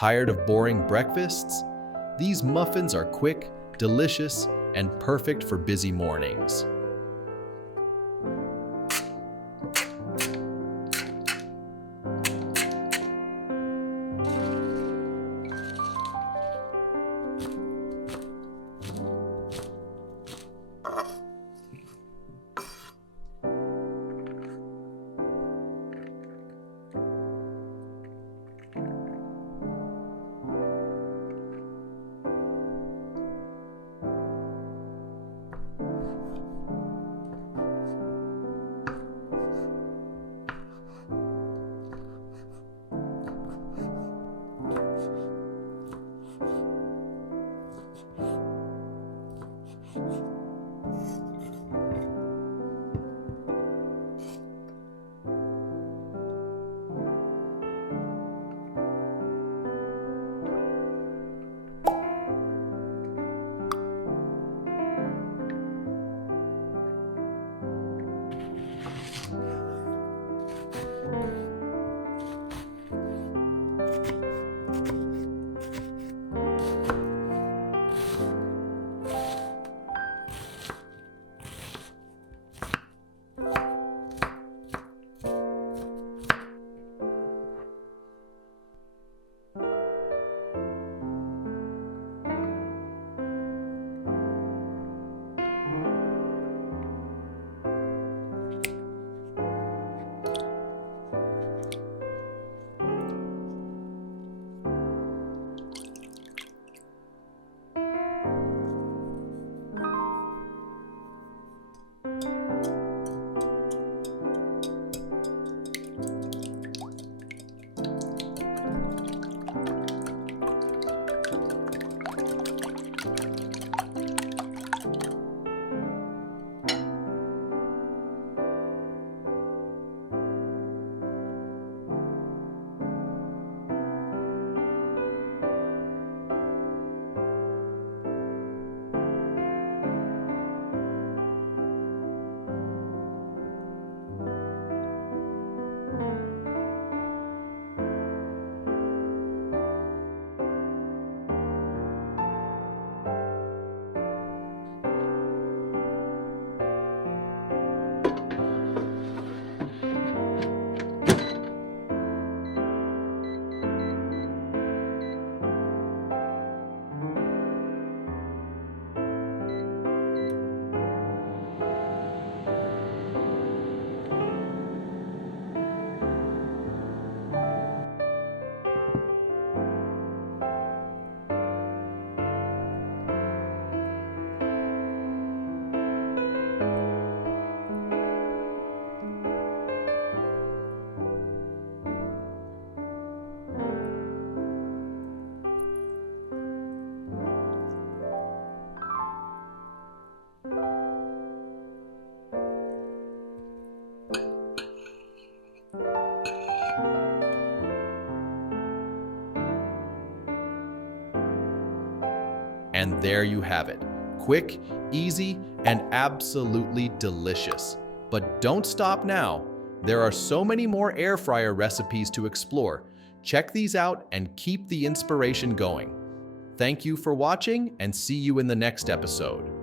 Tired of boring breakfasts? These muffins are quick, delicious, and perfect for busy mornings. And there you have it. Quick, easy, and absolutely delicious. But don't stop now. There are so many more air fryer recipes to explore. Check these out and keep the inspiration going. Thank you for watching, and see you in the next episode.